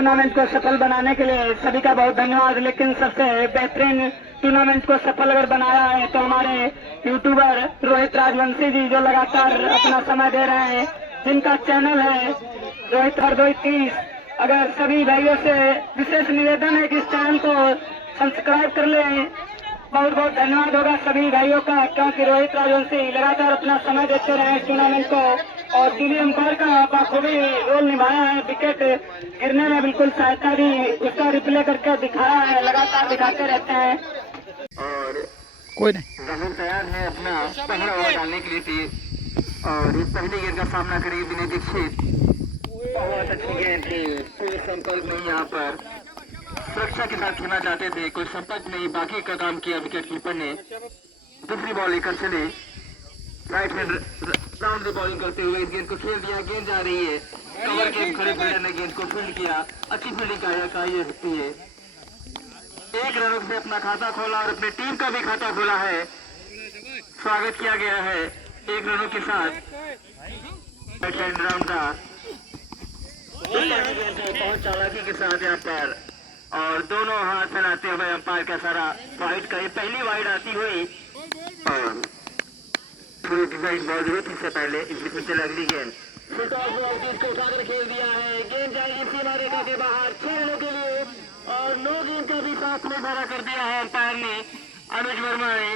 Tournament को सफल बनाने के लिए सभी का बहुत धन्यवाद। लेकिन सबसे बेहतरीन टूर्नामेंट को सफल अगर बनाया है तो हमारे यूट्यूबर रोहित राजवंशी जी, जो लगातार अपना समय दे रहे हैं, जिनका चैनल है रोहित हरदोई 30। अगर सभी भाइयों से विशेष निवेदन है कि इस चैनल को सब्सक्राइब कर लें। बहुत बहुत धन्यवाद होगा सभी भाइयों का, क्योंकि रोहित राजवंशी लगातार अपना समय देते रहे टूर्नामेंट को, और टीवी अंपायर का बाखूबी रोल निभाया है। विकेट गिरने में बिल्कुल सहायता दी, उसका रिप्ले करके दिखाया है, लगातार दिखाते रहते हैं। और कोई नहीं, राहुल तैयार है अपना पहला ओवर डालने के लिए थी, और इस पहले गेंद का सामना करेगी विनय दीक्षित। बहुत अच्छी गेंद थी, कोई संपर्क नहीं, यहाँ पर सुरक्षा के साथ खेलना चाहते थे, कोई संपर्क नहीं, बाकी का काम किया विकेट कीपर ने। दूसरी बॉल लेकर चले, राइट हैंड राउंड की बॉलिंग करते हुए इस गेंद को खेल दिया। गेंद जा रही है, कवर के खड़े फील्डर ने गेंद को फील्ड किया। अच्छी फील्डिंग कही सकती है। एक रनों से अपना खाता खोला और अपनी टीम का भी खाता खोला है। स्वागत किया गया है एक रनों के साथ राइट हैंड राउंड का। बहुत चालाकी के साथ यहाँ पर, और दोनों हाथ फैलाते हुए अंपायर का सारा वाइड का, पहली वाइड आती हुई, और थोड़ी डिजाइन बॉल जरूरत इससे पहले इस बीच से अगली गेंद फुल टॉस बॉल को उठाकर खेल दिया है। गेंद जाएगी सीमा रेखा के बाहर 6 रनों के लिए, और 9 गेंद का भी साथ में भरा कर दिया है अंपायर ने, अनुज वर्मा ने।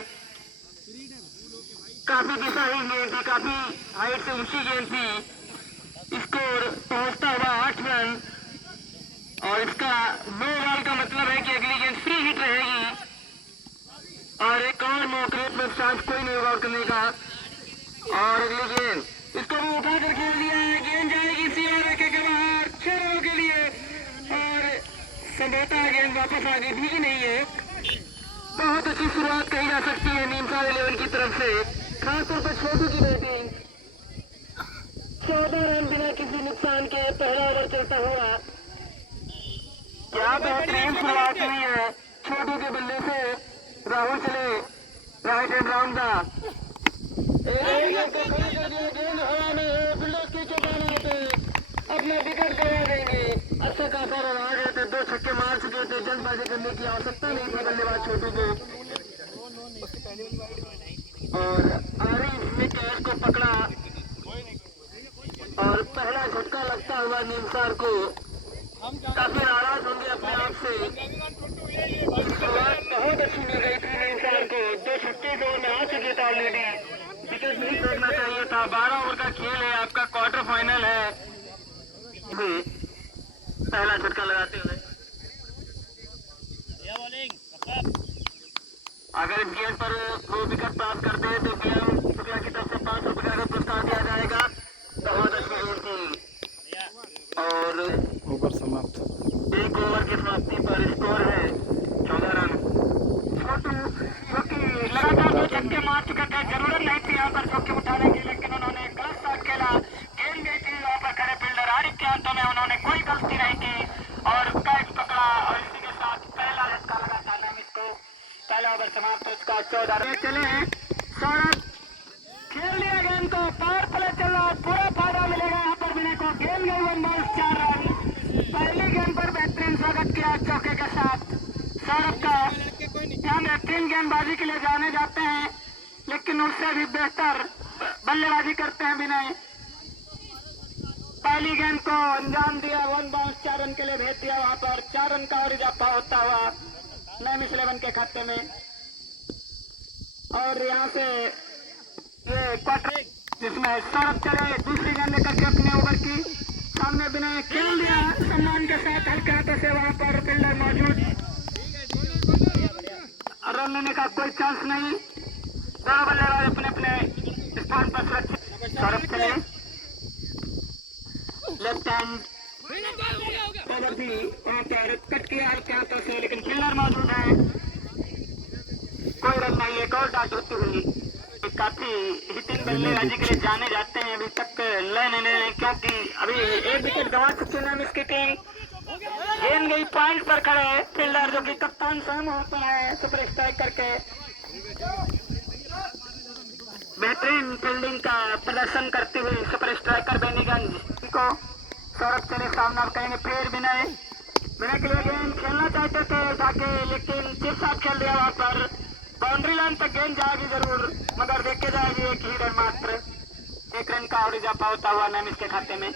काफी दिशाहीन गेंद थी, काफी हाइट से ऊंची गेंद थी। स्कोर पहुंचता हुआ 8 रन, और इसका 2 बॉल का मतलब है कि अगली गेंद फ्री हिट रहेगी, और एक और मौके में चांस कोई नहीं होगा करने का। और अगली गेंद इसको भी उठाकर खेल दिया है। गेंद जाएगी सीमा रेखा के बाहर 6 रनों के लिए, और संभवतः गेंद वापस आगे भी नहीं है। बहुत अच्छी शुरुआत कही जा सकती है नीमसार 11 की तरफ से, खासतौर पर छोटू की बैटिंग। 14 रन बिना किसी नुकसान के पहला ओवर चलता हुआ। क्या बेहतरीन शुरुआत हुई है छोटू के बल्ले से। राहुल चले राइट हैंड राउंड का, गेंद हवा में है, फील्डर्स की चौपाने पे अपना विकेट गवा देंगे। अच्छा खासा रन आ गए थे, 2 छक्के मार चुके थे, जल्दबाजी करने की आवश्यकता नहीं थी बल्लेबाज छोटू को। और आरिफ ने कैच को पकड़ा, और पहला झटका लगता हुआ निमसार को। काफी नाराज होंगे अपने आप से, शुरुआत बहुत अच्छी मिल गई थी निमसार को। 2 छक्के 2 में आ चुके थे ऑलरेडी, विकेट नहीं छोड़ना चाहिए था। 12 ओवर का खेल है, आपका क्वार्टर फाइनल है। पहला झटका लगाते हुए अगर इस गेंद पर वो विकेट प्राप्त करते हैं तो पीएम शुक्ला की तरफ से 500 रुपये का पुरस्कार दिया जाएगा। बहुत अच्छी गेंद थी, और ओवर समाप्त। 1 ओवर की समाप्ति पर स्कोर है 14 रन। छोटू जो कि लगातार 2 छक्के मार चुके थे, जरूरत नहीं थी यहाँ पर चौके उठाने की, लेकिन उन्होंने गलत शॉट खेला। गेंद गई थी वहाँ पर खड़े फील्डर आरिफ के हाथों में, उन्होंने कोई गलती नहीं की और कैच पकड़ा, और इसी के साथ पहला झटका लगा टूर्नामेंट को। पहला ओवर समाप्त, उसका 14 रन चले हैं। सौरभ खेल लिया गेंद को, पावर प्ले चल रहा है, पूरा फायदा मिलेगा यहाँ पर विनय को। गेंद गई 1 बॉल 4 रन। पहली गेंद पर बेहतरीन स्वागत किया चौके के साथ सौरभ का। यहाँ बेहतरीन गेंदबाजी के लिए जाने जाते हैं, लेकिन उससे भी बेहतर बल्लेबाजी करते हैं विनय। पहली गेंद को अंजाम दिया, 1 बॉल 4 रन के लिए भेज दिया। वहां पर 4 रन का और इजाफा होता हुआ नेमिस 11 के खाते में। और यहाँ से ये क्वार्टर जिसमें सौरभ चले दूसरी गेंद लेकर के अपने ओवर की सामने विनय खेल दिया सम्मान के साथ हल्के हाथों से। वहां पर फील्डर मौजूद, रन लेने का कोई चांस नहीं। दोनों बल्लेबाज अपने अपने स्थान पर सुरक्षित। सौरभ चले लेफ्ट हैंड ओवर भी वहां पर कट किया हल्के हाथों से, लेकिन फील्डर मौजूद है। कोई रन नहीं, एक और डाट होती हुई। काफी हिटिंग बल्लेबाजी के लिए जाने जाते हैं, अभी तक लेने नहीं, क्योंकि अभी 1 विकेट गंवा चुके हैं इसकी टीम। गेंद गई पॉइंट पर खड़े फील्डर, जो कि कप्तान स्वयं होता है सुपर स्ट्राइक करके। बेहतरीन फील्डिंग का प्रदर्शन करते हुए सुपर स्ट्राइकर बेनीगंज को सौरभ चले सामना कहेंगे। फिर विनय बिना के लिए गेंद खेलना चाहते थे ताकि, लेकिन चिप साथ खेल दिया वहां पर। बाउंड्री लाइन तक गेंद जाएगी जरूर, मगर देखे जाएगी एक ही रन मात्र। 1 रन का और इजाफा होता हुआ नैमिष के खाते में।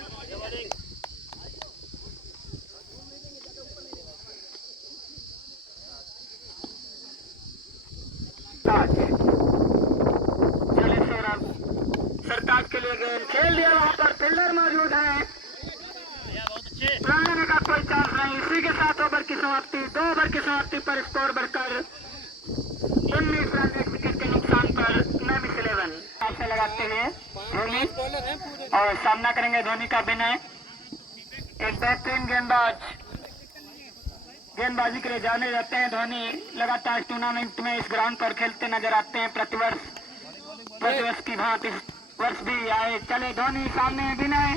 चले सौरभ, सरताज के लिए गेंद खेल दिया वहां पर। फील्डर मौजूद है, रन लेने का कोई चांस नहीं। इसी के साथ ओवर की समाप्ति। 2 ओवर की समाप्ति पर स्कोर बढ़कर 19 रन, 1 विकेट के नुकसान पर नैमिष 11। ऐसे लगाते हुए धोनी और सामना करेंगे धोनी का विनय। एक बेहतरीन गेंदबाजी के लिए जाने जाते हैं धोनी। लगातार टूर्नामेंट में इस ग्राउंड पर खेलते नजर आते हैं प्रतिवर्ष की भांति इस वर्ष भी आए। चले धोनी, सामने विनय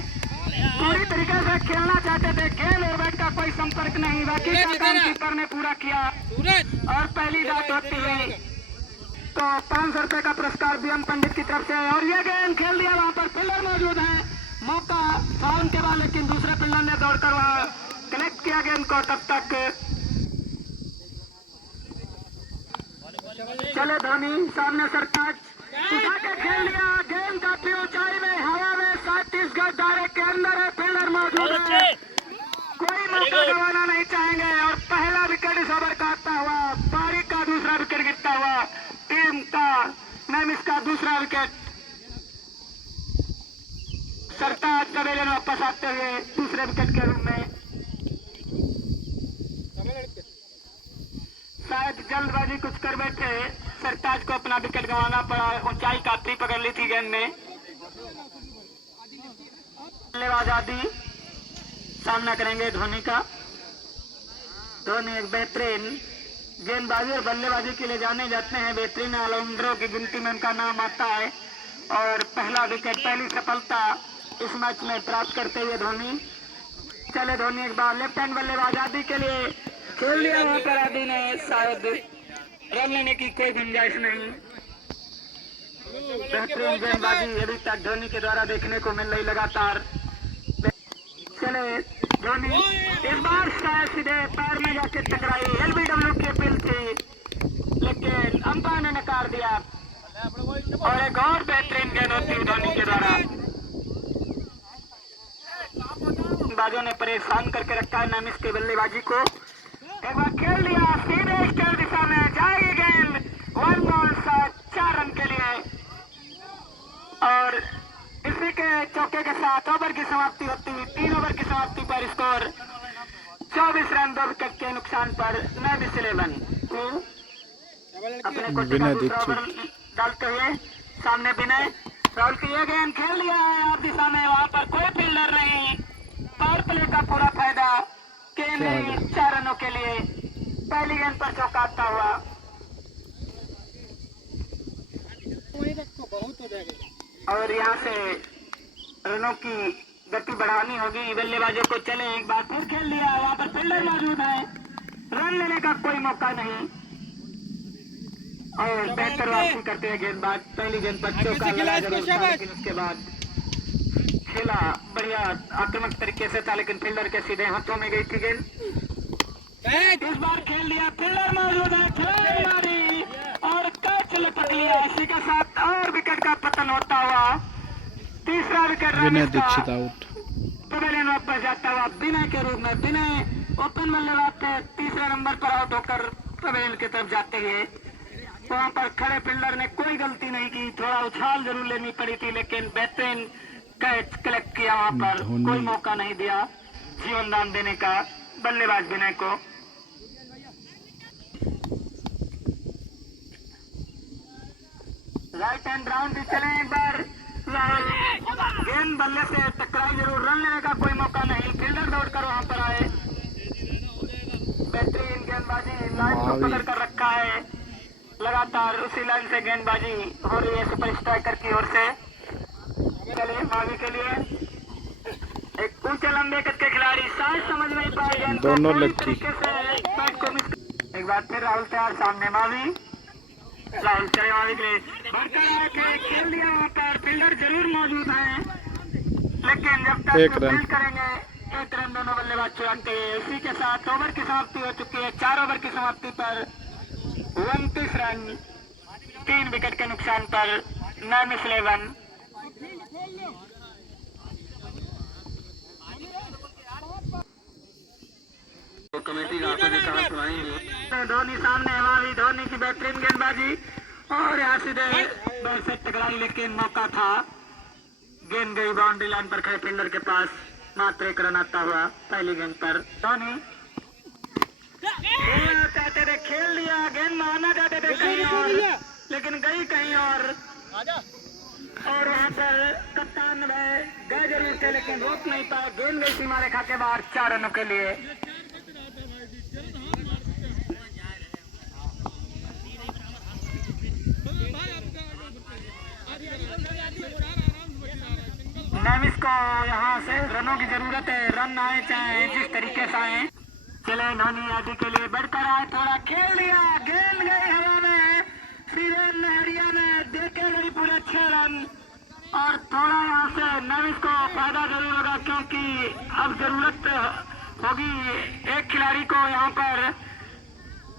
पूरी तरीके से खेलना चाहते थे। गेंद और बैट का कोई संपर्क नहीं, बाकी का काम कीपर ने पूरा किया और पहली बात होती हुई तो 500 रुपए का पुरस्कार बीएम पंडित की तरफ से। और ये गेंद खेल दिया वहां पर। फील्डर मौजूद है, मौका फाउल के बाद, लेकिन दूसरे फील्डर ने दौड़कर वहां कनेक्ट किया गेंद को। तब तक चले धोनी, सामने सरताज उठा के खेल लिया। गेंद काफी ऊंचाई में, हवा में, 37 गज दायरे के अंदर है। फील्डर मौजूद है, कोई मौका गंवाना नहीं चाहेंगे। और पहला विकेट इस ओवर का आता हुआ, पारी का दूसरा विकेट गिरता हुआ, टीम का नैमिष का दूसरा विकेट। सरताज सवेरे में वापस आते हुए दूसरे विकेट के रूप में। शायद जल्दबाजी कुछ कर बैठे, सरताज को अपना विकेट गंवाना पड़ा। ऊंचाई काफी पकड़ ली थी गेंद ने। बल्लेबाज आदि सामना करेंगे धोनी का। धोनी एक बेहतरीन गेंदबाजी और बल्लेबाजी के लिए जाने जाते हैं। बेहतरीन ऑलराउंडरों की गिनती में उनका नाम आता है। और पहला विकेट, पहली सफलता इस मैच में प्राप्त करते हुए धोनी। चले धोनी एक बार लेफ्ट हैंड बल्लेबाज आदि के लिए खेल लिया वहां पर। आदि ने शायद रन लेने की कोई गुंजाइश नहीं। बेहतरीन गेंदबाजी अभी तक धोनी के द्वारा देखने को मिल रही लगातार। चले धोनी इस बार शायद सीधे पैर में जाके टकराई। एलबीडब्ल्यू की अपील थी, लेकिन अंपायर ने नकार दिया। और एक और बेहतरीन गेंद होती है धोनी के द्वारा। बाजों ने परेशान करके रखा है नैमिष के बल्लेबाजी को। एक बार खेल लिया, सीधे स्टेट दिशा में जाएगी गेंद। 1 बॉल 4 रन के लिए। और इसी के चौके के साथ ओवर की समाप्ति होती हुई 3 ओवर की समाप्ति पर स्कोर 24 रन 2 विकेट के नुकसान पर नैमिष 11 अपने कोटे का दूसरा ओवर डालते हुए। सामने विनय, राहुल की ये गेंद खेल लिया है आप दिशा में। वहां पर कोई फील्डर नहीं। पावर प्ले का पूरा फायदा के नहीं 4 रनों के लिए। पहली गेंद पर चौका आता हुआ। और यहाँ से रनों की गति बढ़ानी होगी बल्लेबाजों को। चले एक बार फिर खेल लिया, वहां पर फील्डर मौजूद है। रन लेने का कोई मौका नहीं। और बेहतर वापसी करते हैं गेंदबाज। पहली गेंद पर चौका लगा जरूर था, लेकिन उसके बाद खेला बढ़िया आक्रामक तरीके से था, लेकिन फील्डर के सीधे हाथों में गई थी गेंद। इस बार खेल लिया, फील्डर मौजूद है, खिलाड़ी मारी और कैच लपक लिया। इसी के साथ और विकेट का पतन होता हुआ। तीसरा विकेट विनय दीक्षित आउट। पवेलियन वापस जाता हुआ विनय के रूप में। विनय ओपन बल्लेबाज थे, तीसरे नंबर पर आउट होकर पवेलियन की तरफ जाते हुए। वहां पर खड़े फील्डर ने कोई गलती नहीं की, थोड़ा उछाल जरूर लेनी पड़ी थी, लेकिन बेहतरीन कैच कलेक्ट किया। वहां पर कोई मौका नहीं दिया जीवन दान देने का बल्लेबाज विनय को। राइट हैंड राउंड भी चले एक बार। गेंद बल्ले से टकराई जरूर, रन लेने का कोई मौका नहीं। फील्डर दौड़कर वहां पर आए। बेहतरीन गेंदबाजी, लाइन को पकड़ कर रखा है। लगातार उसी लाइन से गेंदबाजी हो रही है सुपर स्ट्राइकर की ओर से। चलिए मावी के लिए एक ऊंचे लंबे कद के खिलाड़ी शायद समझ नहीं पाए गेंद को दोनों पूरी लक्की। तरीके से बैट को मिस। एक बार फिर राहुल तैयार, सामने मावी। राहुल चले मावी के लिए खेल दिया। वहां पर फील्डर जरूर मौजूद है, लेकिन जब तक फील्ड करेंगे एक रन दोनों बल्लेबाज चुराते हैं। इसी के साथ ओवर की समाप्ति हो चुकी है। 4 ओवर की समाप्ति पर 29 रन 3 विकेट के नुकसान पर नामिस 11। कमेटी धोनी सामने हमारी धोनी की बेहतरीन गेंदबाजी और यहाँ सीधे बैट से टकराई, लेकिन मौका था। गेंद गई बाउंड्री लाइन पर खड़े फील्डर के पास। मात्र 1 रन आता हुआ पहली गेंद पर। धोनी खेलना चाहते थे, खेल लिया। गेंद मारना चाहते थे कहीं और, लेकिन गई कहीं और वहाँ पर कप्तान गए जरूर थे, लेकिन रोक नहीं पाए। गेंद गई सीमा रेखा के बाहर 4 रनों के लिए। नेमिस को यहाँ से रनों की जरूरत है। रन आए चाहे जिस तरीके से आए। चले धोनी आदि के लिए बढ़कर आए, थोड़ा खेल लिया। गेंद गई हवा में, सीधे नहरिया में देखे गई पूरे 6 रन। और थोड़ा यहाँ से नेमिस को फायदा जरूर होगा, क्योंकि अब जरूरत होगी एक खिलाड़ी को यहाँ पर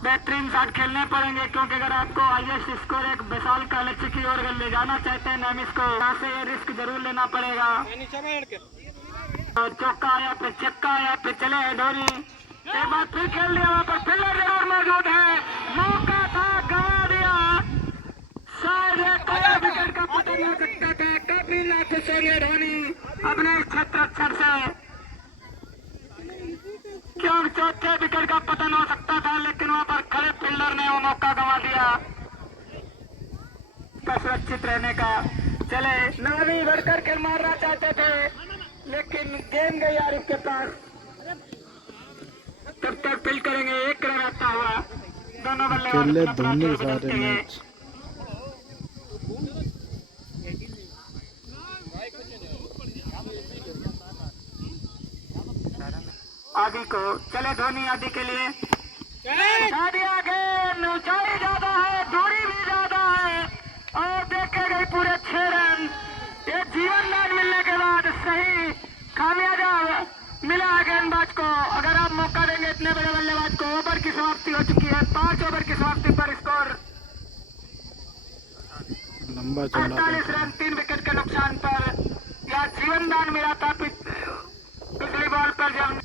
बेहतरीन शॉट खेलने पड़ेंगे, क्योंकि अगर आपको हाईएस्ट स्कोर एक विशाल का लक्ष्य की ओर ले जाना चाहते हैं नेमिस को, यहाँ से ये रिस्क जरूर लेना पड़ेगा। तो चौका या फिर छक्का या फिर चले धोनी। एक बार फिर खेल दिया, वहाँ पर फील्डर जरूर मौजूद है। मौका था, गंवा दिया। शायद कया विकेट का पता ना सकता था। काफी नाखुश हो गए धोनी अपने इस क्षेत्र से, क्यों चौथे विकेट का पतन हो सकता था, लेकिन वहां पर खड़े फील्डर ने वो मौका गंवा दिया सुरक्षित रहने का। चले नावी बढ़कर के मारना चाहते थे, लेकिन गेंद गई आरिफ के पास। तब तक फील्ड करेंगे, 1 रन आता हुआ। दोनों बल्लेबाज धोनी सारे मैच आदि को। चले धोनी आदि के लिए दिया। गेंद ऊंचाई ज्यादा है, दूरी भी ज्यादा है और देखे गए पूरे 6 रन। ये जीवन दान मिलने के बाद सही खामियाजा मिला है गेंदबाज को। अगर आप मौका देंगे इतने बड़े बल्लेबाज को। ओवर की समाप्ति हो चुकी है। 5 ओवर की समाप्ति पर स्कोर लंबा 48 रन 3 विकेट के नुकसान पर। यह जीवन दान मिला था पिछली बॉल पर जब।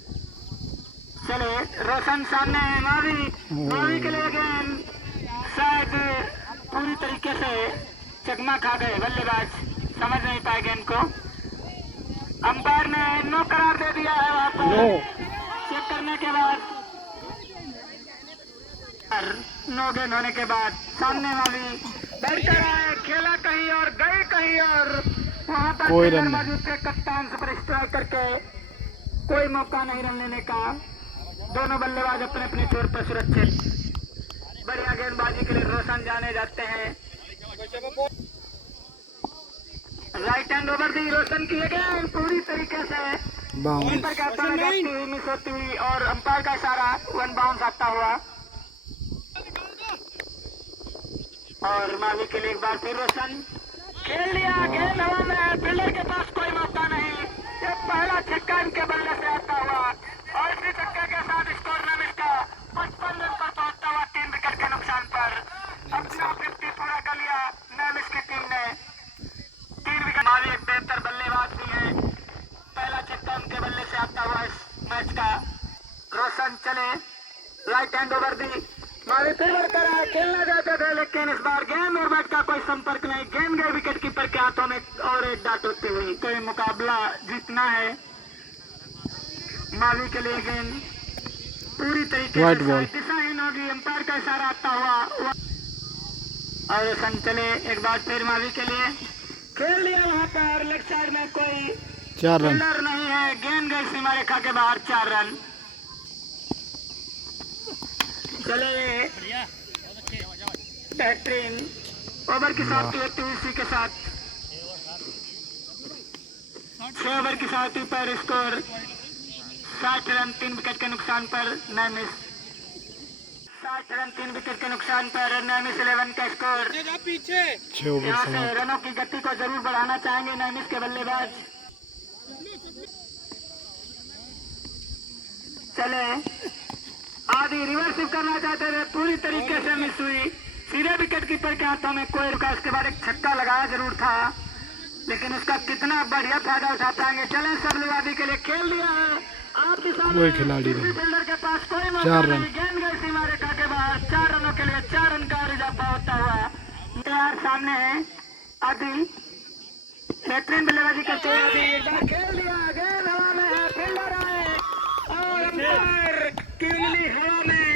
चले रोशन सामने है। मावी के लिए गेंद शायद पूरी तरीके से चकमा खा गए बल्लेबाज, समझ नहीं पाए गेंद को। अंपायर ने नो करार दे दिया है वहां पर। चेक करने के बाद नो गेंद होने के बाद सामने मावी बढ़कर आए, खेला कहीं और गए कहीं और। वहां पर मौजूद थे कप्तान सुपर स्ट्राइकर के। कोई मौका नहीं रन लेने का। दोनों बल्लेबाज अपने अपने छोर पर सुरक्षित। बढ़िया गेंदबाजी के लिए रोशन जाने जाते हैं। राइट हैंड ओवर दी रोशन किए गए पूरी तरीके से। मिस होती हुई और अंपायर का इशारा 1 बाउंस आता हुआ। और मावी के लिए एक बार फिर रोशन खेल लिया। गेंद हवा में, फील्डर के पास कोई मौका नहीं। ये पहला छक्का इनके बल्ले से आता हुआ और इसी छक्के के साथ स्कोर नेमिस का 55 रन पर पहुंचता हुआ 3 विकेट के नुकसान पर। अपना 50 पूरा कर लिया नेमिस की टीम ने। 3 विकेट। मावी एक बेहतर बल्लेबाज भी है। पहला छक्का उनके बल्ले से आता हुआ इस मैच का। रोशन चले right hand over the. Mavi फिर बढ़कर आए, खेलना चाहते थे, लेकिन इस बार गेंद और बैट का कोई संपर्क नहीं। गेंद गए विकेट कीपर के हाथों में और एक डाट होती हुई। तो ये मुकाबला जीतना है मावी के लिए। गेंद पूरी तरीके से दिशाहीन होगी। अंपायर का इशारा आता हुआ और रोशन चले एक बार फिर मावी के लिए खेल लिया। वहां पर लेग साइड में कोई 4 रन नहीं है। गेंद गई सीमा रेखा के बाहर 4 रन। चले बेहतरीन ओवर की समाप्ति होती हुई इसी के साथ 6 ओवर की समाप्ति पर स्कोर 60 रन 3 विकेट के नुकसान पर नेमिस। 60 रन 3 विकेट के नुकसान पर नेमिस 11 का स्कोर। यहाँ से रनों की गति को जरूर बढ़ाना चाहेंगे नेमिस के बल्लेबाज। चले आदि रिवर्स स्वीप करना चाहते थे, पूरी तरीके से मिस हुई, सीधे विकेट कीपर के हाथों में कोई रुका। उसके बाद एक छक्का लगाया जरूर था, लेकिन उसका कितना बढ़िया फायदा उठा पाएंगे। चले सब लोग आदि के लिए खेल दिया है आपके सामने, वही खिलाड़ी रहे। फील्डर के पास कोई मौका 4 रन। नहीं, गेंद गई सीमा रेखा के बाहर। 4 रनों के लिए 4 रन का इजाफा होता हुआ तैयार सामने है आदिल, बेहतरीन बल्लेबाजी करते हुए आदिल एक बार खेल दिया, गेंद हवा में है, फील्डर आए और अंपायर की उंगली हवा में,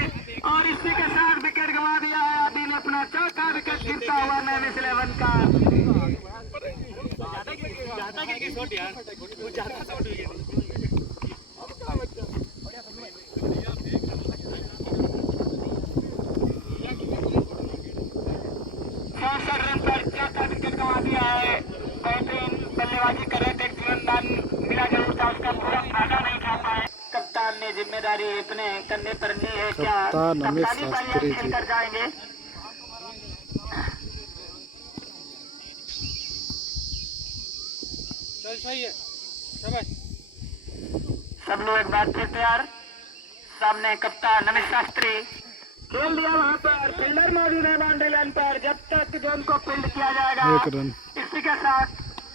और इसी के साथ विकेट गंवा दिया है आदिल ने अपना चौथा विकेट गिरता हुआ मैच 11 का। रन पर चौथा विकेट गंवा दिया है। बेहतरीन बल्लेबाजी कर रहे थे, जीवनदान मिला जरूर था, उसका पूरा फायदा नहीं उठा पाए। कप्तान ने जिम्मेदारी अपने कंधे पर ली है, क्या कप्तान अमित कप्तानी पारी शास्त्री खेल जी। कर जाएंगे? चल सही है, शाबाश। सब लोग एक बार फिर तैयार, सामने कप्तान अमित शास्त्री खेल दिया, वहां पर फील्डर मौजूद है बाउंड्री लाइन पर, जब तक जोन को फील्ड किया जाएगा 1 रन। इसी के साथ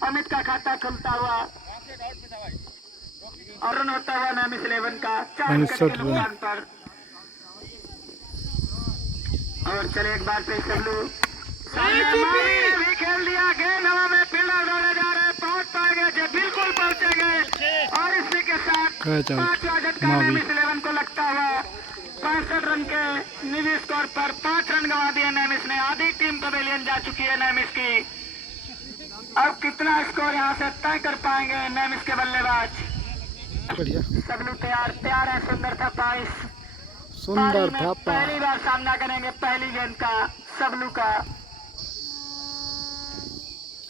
अमित का खाता खुलता हुआ और रन होता हुआ मैच 11 का 4 विकेट 65 के नुकसान पर। और चले एक बार फिर सब लोग भी खेल दिया, गेंद हवा में, फील्डर दौड़े जा रहे हैं, पहुंच पाएंगे जो बिल्कुल पहुंचेंगे, और इसी के साथ कैच आउट। 5वां झटका मावी। मैच 11 को लगता हुआ 65 रन के निजी स्कोर पर 5 रन गंवा दिए नेमिस ने। आधी टीम पवेलियन जा चुकी है नेमिस की। अब कितना स्कोर यहाँ से तय कर पाएंगे नेमिस के बल्लेबाज? बढ़िया, सब लोग तैयार है। सुंदर था पाइस, सुंदर था पहली बार सामना करेंगे पहली गेंद का सबलू का।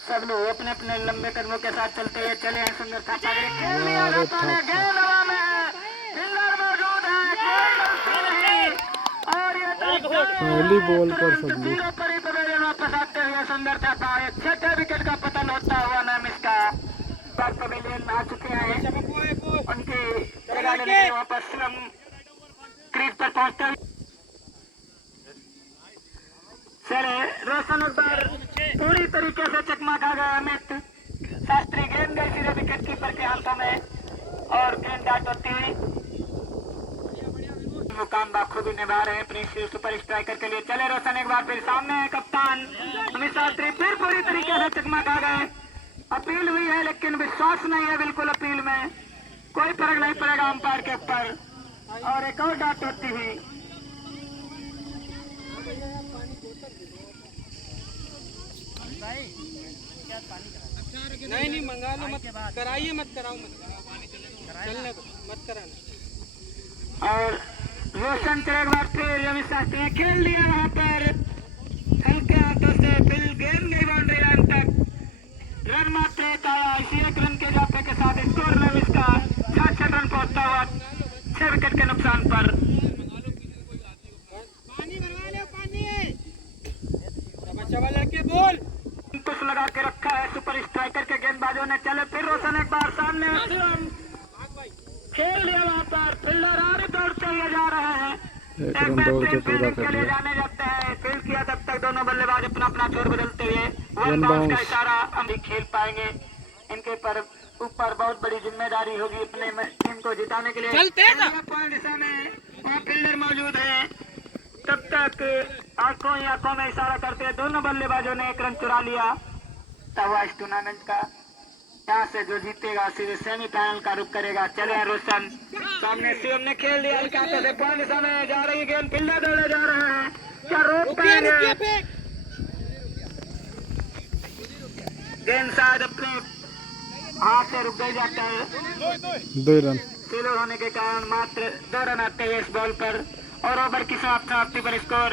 सब लोग अपने अपने लंबे कदमों के साथ चलते हुए चले हैं। सुंदर था खेल लिया, गेंद हवा में है, फील्डर मौजूद है, कोई गलती नहीं, और ये पहली बॉल पर सब लोग। जीरो पर ही पवेलियन वापस आते हुए सुंदर था पाए। 6ठे विकेट का पतन होता हुआ नेमिस का। पवेलियन आ चुके हैं, उनकी जगह लेने वापस शिवम क्रीज पर पहुंचते हुए चले। रोशन एक बार पूरी तरीके से चकमा खा गए अमित शास्त्री, गेंद गई सीधे विकेट कीपर के हाथों में और गेंद डाट होती हुई मुकाम बाखूबी निभा रहे हैं अपनी सुपर स्ट्राइकर के लिए। चले रोशन एक बार फिर सामने है कप्तान अमित शास्त्री, फिर पूरी तरीके से चकमा खा गए। अपील हुई है लेकिन विश्वास नहीं है बिल्कुल अपील में, कोई फर्क नहीं पड़ेगा अंपायर के ऊपर, और एक और डाट होती हुई नहीं मंगा लो, मत कराइए, मत कराओ, चलने दो, मत कराना। और रोशन चले एक बार फिर अमित शास्त्री ने खेल दिया वहां पर हल्के हाथों से, फिर गेंद गई बाउंड्री लाइन तक, रन मात्र एक आया। इसी 1 रन के इजाफे के साथ स्कोर में इसका 66 रन पहुंचता हुआ 6 विकेट के नुकसान पर। पानी भरवा लो, पानी लड़के बोल। कुछ लगा के रखा है सुपर स्ट्राइकर के गेंदबाजों ने। चले फिर रोशन एक बार सामने खेल लिया, वहां पर फील्डर और दौड़ते हुए जा रहे हैं। 1 रन दौड़ के पूरा कर लिए लिया। जाने जाते हैं, फील्ड किया तब तक दोनों बल्लेबाज अपना अपना छोर बदलते हुए One वन बाउंस का bounce। इशारा हम भी खेल पाएंगे। इनके पर ऊपर बहुत बड़ी जिम्मेदारी होगी अपने टीम को जिताने के लिए। पॉइंट दिशा में वहाँ फील्डर मौजूद है, तब तक आंखों ही आंखों में इशारा करते हैं दोनों बल्लेबाजों ने 1 रन चुरा लिया। तब इस टूर्नामेंट का यहाँ से जो जीतेगा सीधे सेमीफाइनल का रुख करेगा। चले रोशन सामने शिवम ने खेल दिया, हल्के हाथों से पॉइंट दिशा में जा रही गेंद, फील्डर दौड़े जा रहे हैं, क्या रोक पाएंगे? गेंद शायद अपने हाथ से रुक गई जाता है। 2 रन। फेलर होने के कारण मात्र 2 रन आते हैं इस बॉल पर, और ओवर की समाप्ति पर स्कोर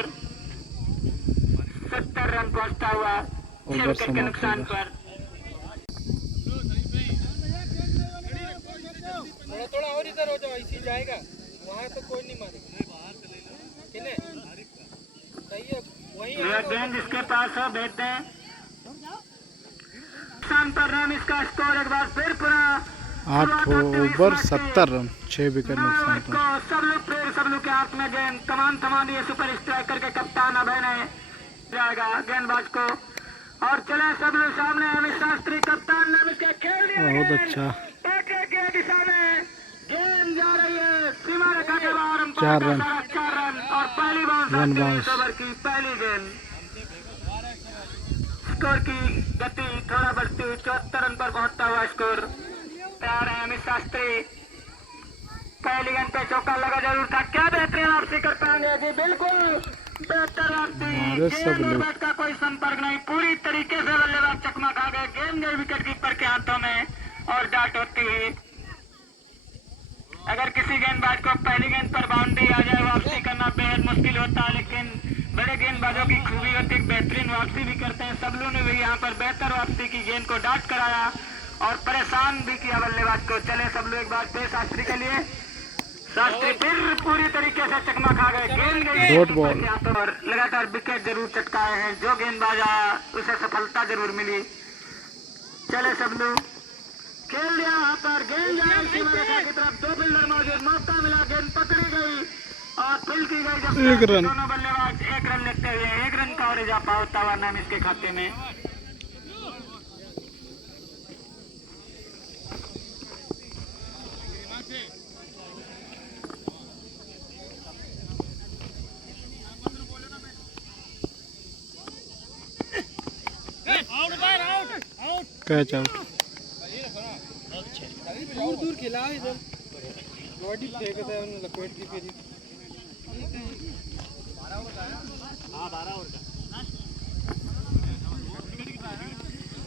70 रन पहुंचता हुआ 6 विकेट के नुकसान पर। थोड़ा और इधर हो जाओ, इसी जाएगा वहाँ तो कोई नहीं मारेगा। सही है, वही गेंद जिसके पास हो भेज दें। नुकसान पर रन, इसका स्कोर एक बार फिर पूरा 8 ओवर 70 रन 6 विकेट नुकसान पर। सब लोग के हाथ में गेंद कमान थमा दिए सुपर स्ट्राइकर के कप्तान अभय ने जाएगा गेंदबाज को और चले सब लोग सामने अमित शास्त्री कप्तान ने इसका खेल दिया। बहुत अच्छा। एक दिशा में गेंद जा रही है सीमा रेखा के बाहर 4 रन 4 रन और पहली बाउंस ओवर की पहली गेंद। स्कोर की गति थोड़ा बढ़ती हुई 74 रन पर पहुंचता हुआ स्कोर। तैयार है अमित शास्त्री। पहली गेंद पे चौका लगा जरूर था। क्या बेहतरीन वापसी कर पाएंगे जी, बिल्कुल बेहतर वापसी। गेंद का कोई संपर्क नहीं, पूरी तरीके से बल्लेबाज चकमा खा गए। गेंद गई विकेट कीपर के हाथों में और डाट होती है। अगर किसी गेंदबाज को पहली गेंद पर बाउंड्री आ जाए वापसी करना बेहद मुश्किल होता है, लेकिन बड़े गेंदबाजों की खूबी होती है, बेहतरीन वापसी भी करते हैं। सबलू ने भी यहाँ पर बेहतर वापसी की, गेंद को डाट कराया और परेशान भी किया बल्लेबाज को। चले सबलू एक बार फिर शास्त्री के लिए। शास्त्री फिर पूरी तरीके से चकमा खा गए। गेंद गई और लगातार विकेट जरूर चटकाए हैं। जो गेंदबाज आया उसे सफलता जरूर मिली। चले सबलू खेल दिया वहां पर। गेंद जाए सीमा रेखा की तरफ, 2 फील्डर मौजूद, मौका मिला, गेंद पकड़ी गई और फील्ड की गई। जब 1 रन दोनों बल्लेबाज 1 रन लेते हुए 1 रन का और इजाफा होता हुआ नाम इसके खाते में। Catch out. दूर दूर खिला इधर बॉडी फेंकता है उन्हें लपेट दी फिर।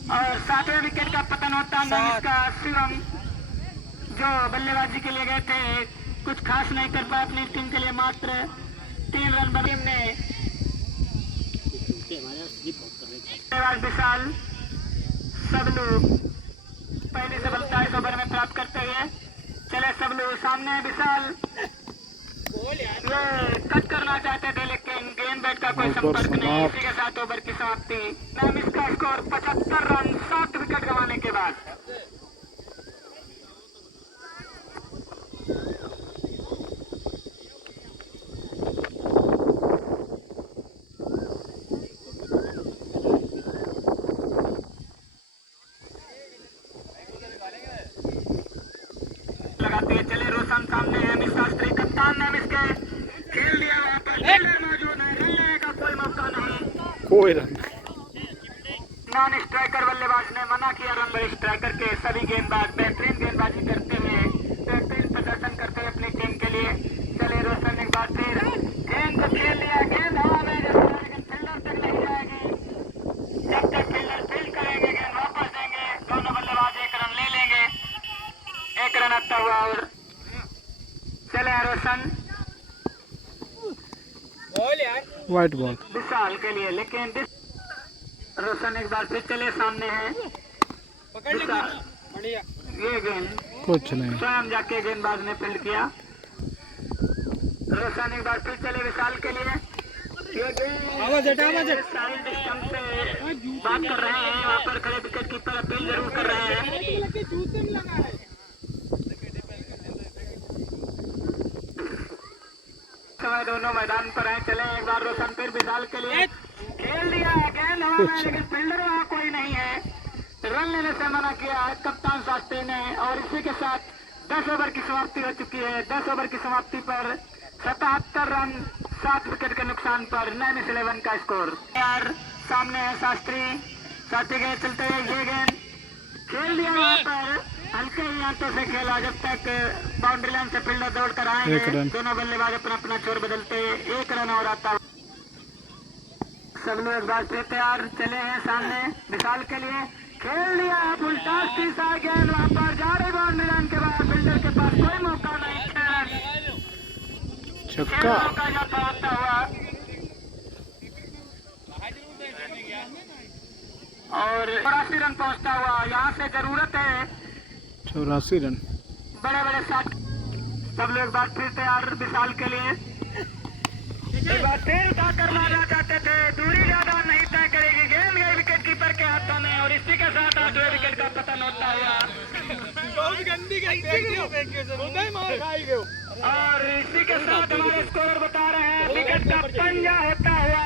और 7वें विकेट का पतन होता है इसका शिवम, जो बल्लेबाजी के लिए गए थे, कुछ खास नहीं कर पाए अपनी टीम के लिए। मात्र 3 रन बने ने विशाल सबलू पहली सफलता इस ओवर में प्राप्त करते हुए। चले सबलू सामने विशाल ये कट करना चाहते थे, लेकिन गेंद बैट का कोई संपर्क नहीं। इसी के साथ ओवर की समाप्ति। नाम इसका स्कोर 75 रन 7 विकेट गंवाने के बाद। चले रोशन सामने है, अमित शास्त्री कप्तान ने इसके खेल दिया। वहां पर मौजूद है, रन लेने का कोई मौका नहीं। कोई रन नॉन स्ट्राइकर बल्लेबाज ने मना किया। रन स्ट्राइकर के सभी गेंदबाज बेहतरीन गेंदबाजी करते हुए, बेहतरीन प्रदर्शन करते हुए अपनी टीम के लिए। चले रोशन एक बार फिर गेंद को खेल लिया। गेंद हवा में लेकिन फील्डर तक नहीं जाएगी। जब तक फील्डर फील्ड करेंगे गेंद वापस देंगे। दोनों बल्लेबाज 1 रन ले लेंगे। 1 रन आता हुआ और चले रोशन व्हाइट बॉल विशाल के लिए, लेकिन रोशन एक बार फिर चले सामने है। बढ़िया ये गेंद कुछ नहीं। स्वयं जाके गेंदबाज ने फील्ड किया। रोशन एक बार फिर चले विशाल के लिए। ये गेंद साइड स्टंप से बात कर रहे हैं, वहाँ पर खड़े विकेट कीपर अपील जरूर कर रहे हैं। समय दोनों मैदान पर हैं। चले एक बार रोशन फिर विशाल के लिए खेल दिया। गेंद हवा में, लेकिन फील्डर वहाँ कोई नहीं है। रन लेने से मना किया है कप्तान शास्त्री ने और इसी के साथ 10 ओवर की समाप्ति हो चुकी है। 10 ओवर की समाप्ति पर 77 रन 7 विकेट के नुकसान पर 9-11 का स्कोर। यार सामने है शास्त्री। शास्त्री के चलते हुए ये गेंद खेल दिया। वहाँ पर हल्के ही हाथों से खेला जब तक बाउंड्री लाइन से फील्डर दौड़ कर आएंगे। दोनों बल्लेबाज अपना अपना छोर बदलते हुए 1 रन और आता। सब लोग एक बार फिर तैयार चले हैं सामने विशाल के लिए। खेल दिया फुल टॉस की साइड गेंद वहां पर जा रही बाउंड्री लाइन के बाद फील्डर के पास कोई मौका नहीं। 6 रन छक्का होता हुआ और 84 रन पहुंचता हुआ। यहाँ से जरूरत है 84 रन। बड़े बड़े शॉट। सब लोग एक बार फिर तैयार विशाल के लिए। एक बार फिर उठाकर मारना चाहते थे, दूरी ज्यादा नहीं तय करेगी। गेंद गई विकेट कीपर के हाथों में और इसी के साथ 8वें विकेट का पतन होता हुआ। और इसी के साथ हमारे स्कोर बता रहे हैं विकेट का पंजा होता हुआ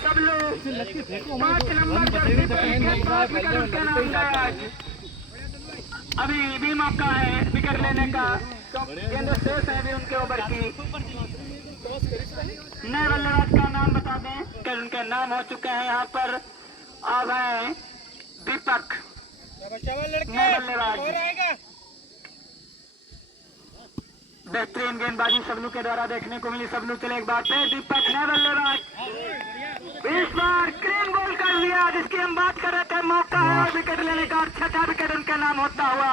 सब लोग 5 नंबर जर्सी पे गेंदबाज विकेट उनका नाम है। अभी भी मौका है विकेट लेने का, गेंद शेष है अभी उनके ओवर की। नए बल्लेबाज का नाम बता दें कि उनके नाम हो चुके हैं यहाँ पर। अब है दीपक नए बल्लेबाज। बेहतरीन गेंदबाजी सबलू के द्वारा देखने को मिली। सबलू चले एक बार फिर दीपक नए बल्लेबाज, इस बार क्लीन बॉल कर लिया जिसकी हम बात कर रहे थे। मौका है विकेट लेने का और 6ठा विकेट उनका नाम होता हुआ।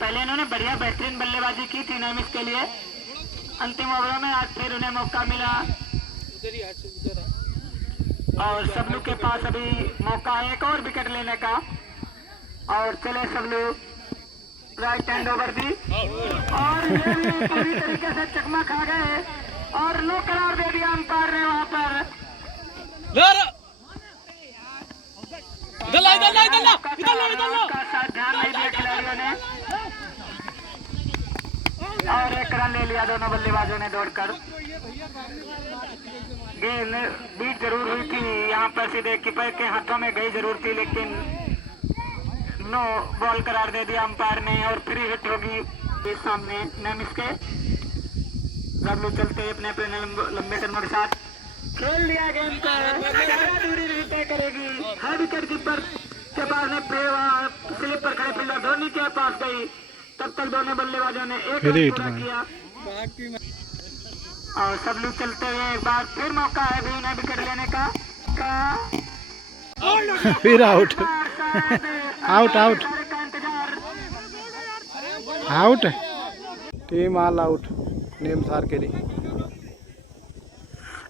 पहले इन्होंने बढ़िया बेहतरीन बल्लेबाजी की थी नैमिष के लिए। अंतिम ओवरों में आज फिर उन्हें मौका मिला और सबलू के पास अभी मौका है एक और विकेट लेने का। और चले सबलू राइट हैंड ओवर दी और ये भी पूरी तरीके से चकमा खा गए और नो करार दे दिया अंपायर ने वहां पर। ध्यान नहीं दिया खिलाड़ियों ने और एक रन ले लिया दोनों बल्लेबाजों ने दौड़कर। गेंद बीट जरूर हुई थी यहाँ पर, सीधे कीपर के हाथों में गई जरूर थी, लेकिन नो बॉल करार दे दिया अंपायर ने और फ्री हिट होगी इस सामने नैमिष के। सबलू चलते अपने अपने लंबे कदमों के साथ खेल लिया गेंद को, दूरी नहीं तय करेगी। हर विकेट कीपर के पास ने स्लिप पर खड़े फील्डर धोनी के पास गई, तब तक दोनों बल्लेबाजों ने एक रन पूरा किया और सबलू चलते हुए एक बार फिर मौका है भी उन्हें विकेट लेने का। फिर out out out out, team all out name सार के लिए।